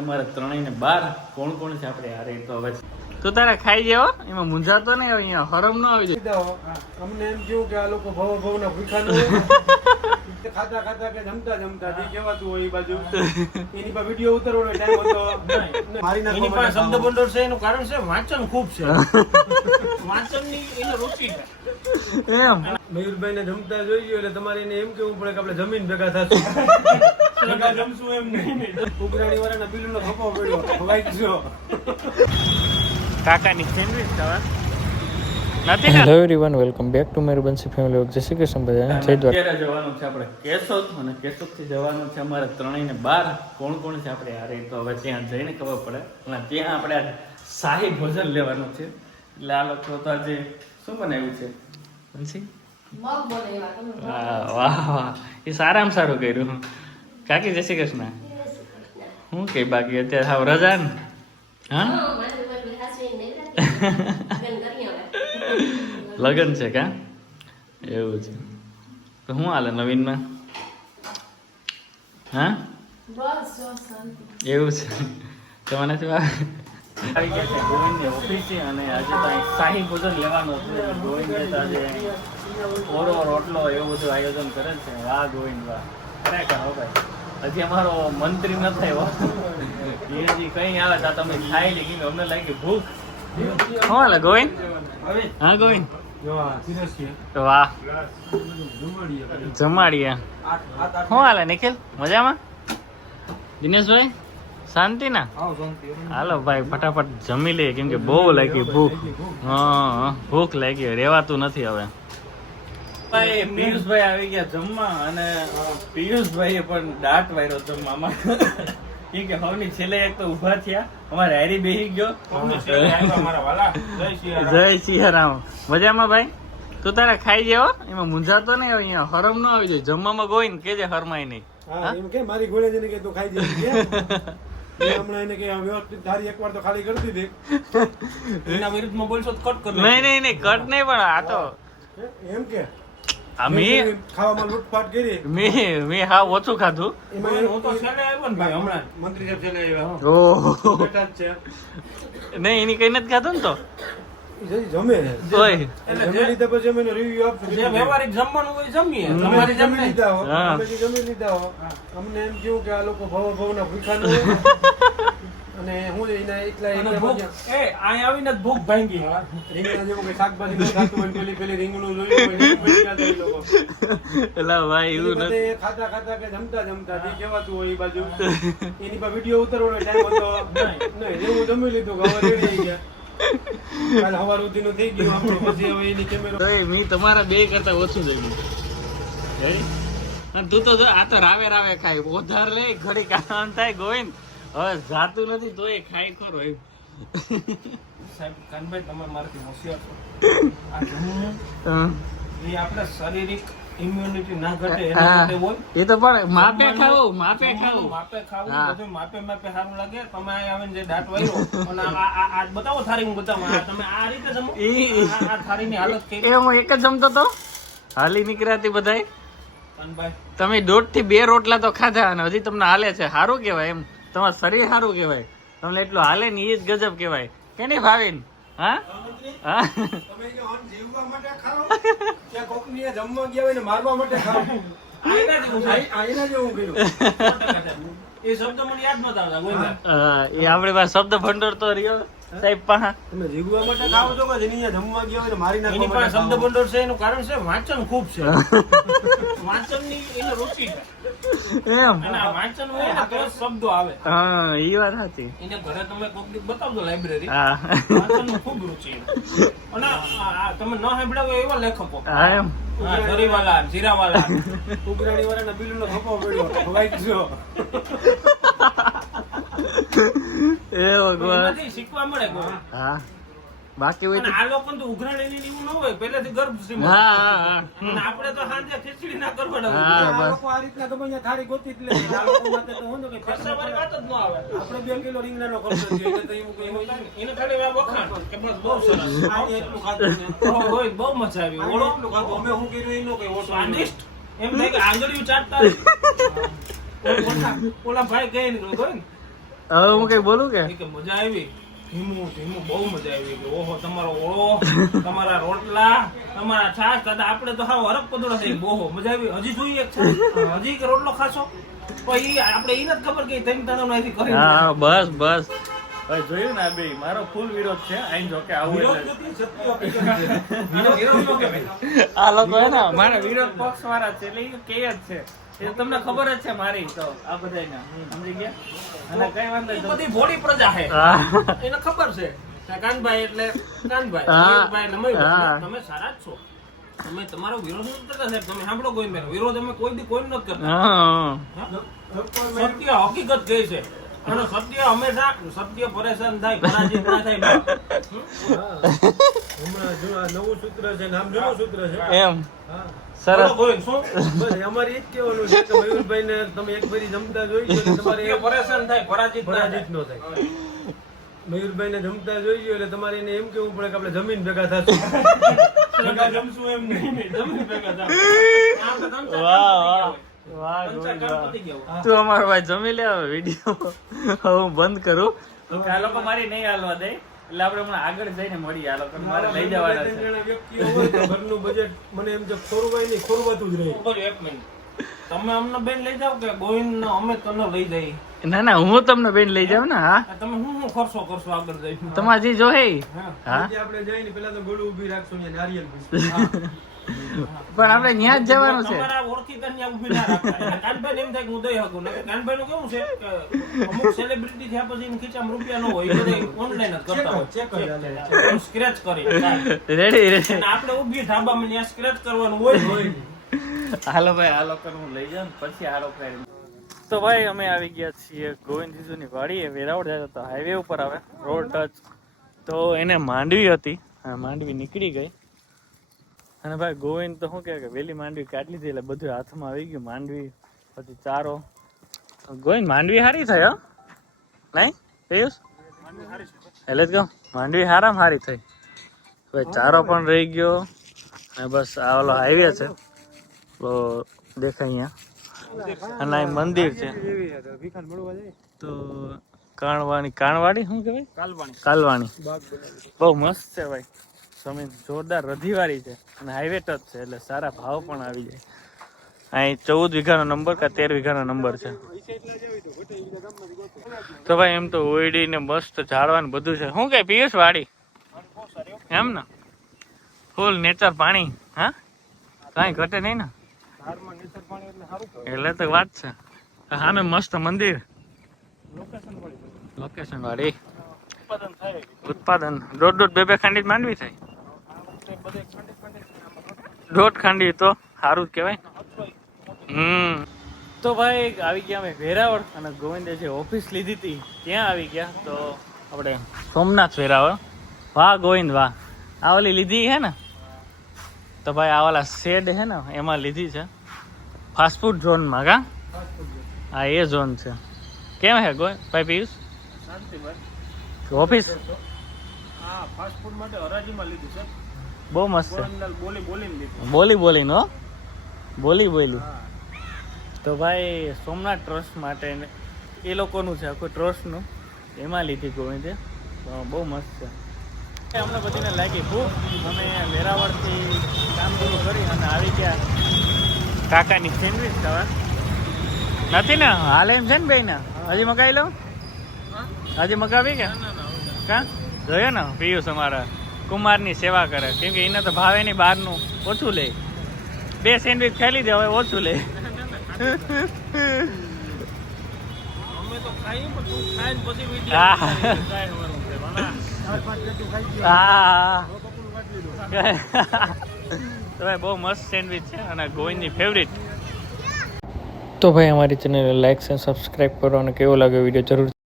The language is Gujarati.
અમારે ત્રણેય ને બાર. કોણ કોણ છે આપણે? એ તો હવે તું તારે ખાઈ જેવો? એમાં મૂંઝાતો નહીં હવે અહીંયા હરમ ના આવી જાય. અમને એમ કેવું કે આ લોકો ભવ ભવ ના ભૂખા ખાતા ખાતા કે જમતા જમતા જે કહેવાતું હોય એ બાજુ. એની પર વીડિયો ઉતારવાનો ટાઈમ હતો. મારી એની પાસે શબ્દ ભંડોળ છે એનું કારણ છે વાંચન ખૂબ છે. વાંચનની એને રુચિ છે. એમ. મયુરભાઈ ને જમતા જોઈ ગયો એટલે તમારે એને એમ કેવું પડે કે આપણે જમીન ભેગા થશું. ભેગા જમશું એમ નહીં ઉઘરાણી વાળાના બિલ નો ખપો પડ્યો વાંચજો કાકાની સેન્ડવિચ ખાવા hello everyone welcome back to Mary Bansi family work જય શ્રી કૃષ્ણ બધાને જય દ્વારકા. જવાનું છે આપણે કેશોદ અને કેશોદ જવાનું છે અમારે ત્રણેય બાર. કોણ કોણ છે આપણે? તો હવે ત્યાં જઈને ખબર પડે. અને ત્યાં આપણે શાહી ભોજન લેવાનું છે. એટલે આ લોકો તો આજે શું બનાવ્યું છે? બંસી વાહ વાહ વાહ. એ સારામાં સારું કર્યું. કાકી જય શ્રી કૃષ્ણ. હું કે બાકી? અત્યારે હાવ રજા ને? હા? લગન છે કા? એવું છે. તો શું હાલે નવીનમાં? હા? એવું છે. તમારે શું આવે? આવી ગયા છે ગોવિંદની છે અને આજે તો અહીં શાહી ભોજન લેવાનું હતું. ગોવિંદ આજે ઓરો રોટલો એવું બધું આયોજન કરે છે. વાહ ગોવિંદ વાહ. હો હજી અમારો મંત્રી ન થયો. હજી કઈ આવે તા તમે ખાઈ લે ને અમને લાગી ભૂખ. કોણ ગોવિંદ? હા, ગોવિંદ. જમાડીએ. શું હાલે, નિખિલ? મજામાં? દિનેશભાઈ? શાંતિ હાલો ભાઈ, ફટાફટ જમી લઈએ, કેમ કે બહુ લાગી ભૂખ. હા, ભૂખ લાગી, રેવાતું નથી હવે. ભાઈ પિયુષભાઈ આવી ગયા જમવા અને પિયુષભાઈએ પણ દાંત વાયરો જમવામાં કેમ કે હવની છેલ્લે એક તો ઊભા થયા. અમારે હારી બેહી ગયો. જય સિયારામ મજામાં ભાઈ? તું તારે ખાઈ જેવો એમાં મુંજાતો નહીં હવે અહીંયા હરમ ન આવી જાય. જમવામાં ગોઈને કેજે હરમાય નહીં. કે મારી ઘોડે જઈને કે તું ખાઈ જાય કે? મેં હમણાં એને કે વ્યવસ્થિત થાળી એકવાર તો ખાલી કરી દીધી. એના વિરુદ્ધમાં બોલશો તો કટ નહીં નહીં કટ નહીં પણ આ તો એમ કે મેં ખાવામાં લૂટપાટ કરી. મેં મેં હા ઓછું ખાધું. હું તો આવ્યો ને ભાઈ હમણાં. મંત્રી સાહેબ આવ્યો. ઓહો. છે. નહીં એની કઈ નથી ખાધું ને તો? જમે. જમી જે- લીધા પછી અમે રિવ્યુ આપશું. જે વ્યવહારિક જમવાનું હોય જમીએ. તમારી જમી લીધા હો. હા. તમે જમી લીધા હો. અમને એમ કેવું કે આ લોકો ભવ ભવના ભૂખ્યા ન હોય. અને હું એના એકલા ભૂખ એ આય આવીને ભૂખ ભાંગી. રીંગણા જેવું કે શાકભાજી ન ખાતું હોય પેલી પેલી રીંગણું જોયું. એલા ભાઈ એવું નથી. ખાતા ખાતા કે જમતા જમતા જે કહેવાતું હોય એ બાજુ. એની પર વીડિયો ઉતરવાનો ટાઈમ હતો. નહીં એવું જમી લીધું કે હવે રેડી ગયા. કાલ સવાર સુધીનું થઈ ગયું આપણું પછી હવે એની કેમેરો મેં તમારા બે કરતા ઓછું જમ્યું? અને તું તો આ તો રાવે રાવે ખાય. ઓધાર લે ઘડી કામ થાય ગોવિંદ. હવે જાતું નથી તો એ ખાઈ ખરો એમ. સાહેબ કાનભાઈ તમે મારાથી હોશિયાર છો. આ જમવું એ આપણે શારીરિક ઇમ્યુનિટી ના ઘટે એના માટે હોય. એ તો પણ માપે ખાવું માપે ખાવું. માપે ખાવું બધું માપે માપે સારું લાગે. તમે અહીં આવીને જે દાંત વાયો અને આ આ આ બતાવો થાળી બતાવો. આ તમે આ રીતે જમો? આ આ હાલત કે એ હું એક જ જમતો તો? હાલી નીકળ્યાતી બધાય? કાનભાઈ. તમે દોઢથી બે રોટલા તો ખાધા અને હજી તમને હાલે છે. સારું કેવાય એમ. તમારું શરીર સારું કહેવાય. તમને એટલું હાલે ને એ જ ગજબ કહેવાય. કે નહીં ભાવિન? હા? હા? તમે જે અન્ન જીવવા માટે ખાઓ કે કોકની એ જમવા ગયા હોય ને મારવા માટે ખાઓ આ એના જેવું છે. આ- આ એના જેવું કર્યું એ શબ્દ મને યાદ નતા આવતા ગોવિંદા. હા, એ આપણી પાસે શબ્દ ભંડોળ તો રહ્યો. સાહેબ પાહા તમે જીવવા માટે ખાઓ છો કે જેની જમવા ગયા હોય ને મારી એની પાસે શબ્દ ભંડોર છે એનું કારણ છે વાંચન ખૂબ છે. વાંચનની એને રુચિ છે. એમ. વાંચન હોય ને તો શબ્દો આવે. હા એ વાત સાચી. એને ઘરે તમે કોક બતાવજો લાઇબ્રેરી હા. વાંચનનું ખૂબ રુચિ અને તમે ન સાંભળ્યા એવા લેખકો. હા એમ. હા, જરીવાલા. બિલ નો ખપો પડ્યો. વાંચજો એ ભગવાન. શીખવા મળે હા. બાકી હોય તો આ લોકો તો ઉઘરાણીની એવું ન હોય પહેલેથી ગર્ભ શ્રીમંત. હા હા આપણે તો સાંજે ખીચડી ના કરવા હા, આ બસ. લોકો આ રીતના તમે અહીંયા થાળી ગોતી જ લે. આ લોકો માટે તો હું તો કઈ ખર્ચાવાળી વાત જ ન આવે. આપણે બે કિલો રીંગણાનો ખર્ચો થયો એટલે તો એવું કઈ હોય એને ખાલી આ વખાણ કે બસ બહુ સરસ. આ એટલું ખાધું ને. હોય, બહુ મજા આવી. ઓળો? એટલું ખાધું. અમે હું કર્યું એનો કઈ ઓછું સ્વાદિષ્ટ? એમ થાય કે આંગળીઓ ચાટતા ઓલા- ઓલા ભાઈ કહે ને? હવે હું કઈ બોલું કે મજા આવી. ધીમું ધીમું બહુ મજા આવી કે ઓહો તમારો ઓળો તમારા રોટલા તમારા છાશ દાદા આપણે તો હાવ હરક પદોડા થઈ ઓહો મજા આવી. હજી જોઈએ હજી એક રોટલો ખાશો? પણ ઈ આપણે ઈ નથી ખબર કે કરી. હા હા, બસ બસ. ભાઈ જોયું ને આ બે મારો ફૂલ વિરોધ છે. આઈ જો કે આવું એટલે આ લોકો હે ને મારા વિરોધ પક્ષ વાળા છે એટલે કે જ છે. એ તમને ખબર જ છે મારી તો આ બધાયના. સમજી ગયા? અને કઈ વાંધો નહીં. બધી ભોળી પ્રજા છે. એને ખબર છે. કે કાનભાઈ એટલે કાનભાઈ. હા. તમે સારા જ છો. તમે તમારો વિરોધ નથી કરતા સાહેબ. તમે સાંભળો કોઈ મેં. વિરોધ અમે કોઈ દી કોઈ નથી કરતા? સત્ય હકીકત કહે છે? અને સત્ય હંમેશા સત્ય પરેશાન થાય પરાજિત ના થાય હમણાં જો આ નવું સૂત્ર છે નામ જૂનું સૂત્ર છે? એમ. સરસ. બોલો ગોવિંદ, શું? બસ અમારે એ જ કહેવાનું છે કે મયુરભાઈ ને તમે એક ફેરી જમતા જોઈ ગયો એટલે તમારે પરેશાન થાય પરાજિત પરાજિત ન થાય. મયુરભાઈ ને જમતા જોઈ ગયો એટલે તમારે એને એમ કેવું પડે કે આપણે જમીન ભેગા થશું. જમશું એમ નહીં. જમીન ભેગા વાહ વાહ. તું અમારો ભાઈ જમી લે હવે વીડિયો હવે હું બંધ કરું. આ લોકો મારી નહીં હાલવા દે એટલે આપણે હમણાં આગળ જઈને મળીએ આ લોકો મારે લઈ જવાના છે. ઘરનું બજેટ મને એમ કે ખોરવાય નહીં ખોરવાતું જ રહે. એક મિનિટ. તમે અમને બેન લઈ જાઓ કે ગોવિંદ અમે તને લઈ જઈએ? ના ના હું તમને બેન લઈ જાઉં ને હા. તમે હું હું ખર્ચો કરશો આગળ જઈ તમારે જે જોહે. હા. આપણે જઈને પેલા તો ગોળું ઊભી રાખશું ને નારિયેલ. પણ આપણે ત્યાં જ જવાનું છે તમારા ઓળખીતા ત્યાં ઊભી ના રાખતા. કાનભાઈ એમ થાય કે હું દઈ શકું. કાનભાઈ નું કેવું છે કે અમુક સેલિબ્રિટી થયા પછી ખીચામ રૂપિયા નો હોય. એ ઓનલાઈન જ કરતા હોય. ચેક કરી સ્ક્રેચ કરી. રેડી રેડી આપણે ઊભી ધાબામાં ત્યાં સ્ક્રેચ કરવાનું હોય હોય હાલો ભાઈ આ લોકો હું લઈ જાઉં પછી આ ફ્રેન્ડ તો ભાઈ અમે આવી ગયા છીએ ગોવિંદ જીજુની વાડીએ વેરાવળ જતા હતા હાઈવે ઉપર આવે રોડ ટચ તો એને માંડવી હતી હા માંડવી નીકળી ગઈ અને ભાઈ ગોવિંદ તો શું કે વેલી માંડવી કાઢી લીધી એટલે બધું હાથમાં આવી ગયું માંડવી પછી ચારો. ગોવિંદ માંડવી સારી થઈ હો? નહીં? પિયુષ? એટલે જ કહું માંડવી હારામ હારી થઈ. ભાઈ ચારો પણ રહી ગયો અને બસ આ ઓલો હાઈવે છે. તો દેખાય અહીંયા. અને અહીં મંદિર છે. તો કાણવાણી કાણવાડી શું કહેવાય? કાલવાણી. કાલવાણી. બહુ મસ્ત છે ભાઈ. જમીન જોરદાર રધીવાળી છે અને હાઈવે ટચ છે એટલે સારા ભાવ પણ આવી જાય. અહીં ચૌદ વીઘાનો નંબર કે તેર વીઘાનો નંબર છે. તો ભાઈ એમ તો ઓયડી ને મસ્ત ઝાડવાનું બધું છે. શું કે પિયુષ વાડી એમ ને? ફૂલ નેચર પાણી હા? કાંઈ ઘટે નહીં ને? એટલે તો વાત છે. સામે મસ્ત મંદિર. લોકેશન વાળી. ઉત્પાદન દોઢ દોઢ બે બે ખાંડી માંડવી થાય. દોઢ ખાંડી તો સારું જ કહેવાય. હમ. તો ભાઈ આવી ગયા અમે વેરાવળ અને ગોવિંદે જે ઓફિસ લીધી હતી ત્યાં આવી ગયા. તો આપણે સોમનાથ વેરાવળ. વાહ ગોવિંદ વાહ. આ ઓલી લીધી છે ને? તો ભાઈ આ ઓલા શેડ છે ને એમાં લીધી છે. ફાસ્ટફૂડ ઝોનમાં કા? હા એ ઝોન છે. કેમ હે ગોય ભાઈ પિયુષ? ઓફિસ? હા ફાસ્ટફૂડ માટે હરાજીમાં લીધું છે. બહુ મસ્ત બોલી બોલી બોલી નો બોલી બોલી. તો ભાઈ સોમનાથ ટ્રસ્ટ માટે ને એ લોકોનું છે આખું ટ્રસ્ટનું. એમાં લીધી ગોવિંદે. તો બહુ મસ્ત છે. અમને બધીને લાગી ખૂબ. અમે વેરાવળથી કામ પૂરું કરી અને આવી ગયા. કાકાની. સેન્ડવીચ ખાવા. નથી ને? હાલ એમ છે ને ભાઈ ને હજી મગાવી લો? હજી મગાવી કે? કા? જોયો ને? પિયુષ અમારા. કુમારની સેવા કરે. કેમ કે એને તો ભાવે નહીં બહારનું ઓછું લે. બે સેન્ડવિચ ખાઈ દે હવે ઓછું લે. અમે તો બહુ મસ્ત સેન્ડવિચ છે અને ગોવિંદની ફેવરિટ તો ભાઈ અમારી ચેનલ લાઈક અને સબસ્ક્રાઈબ કરો અને કેવો લાગ્યો વીડિયો જરૂર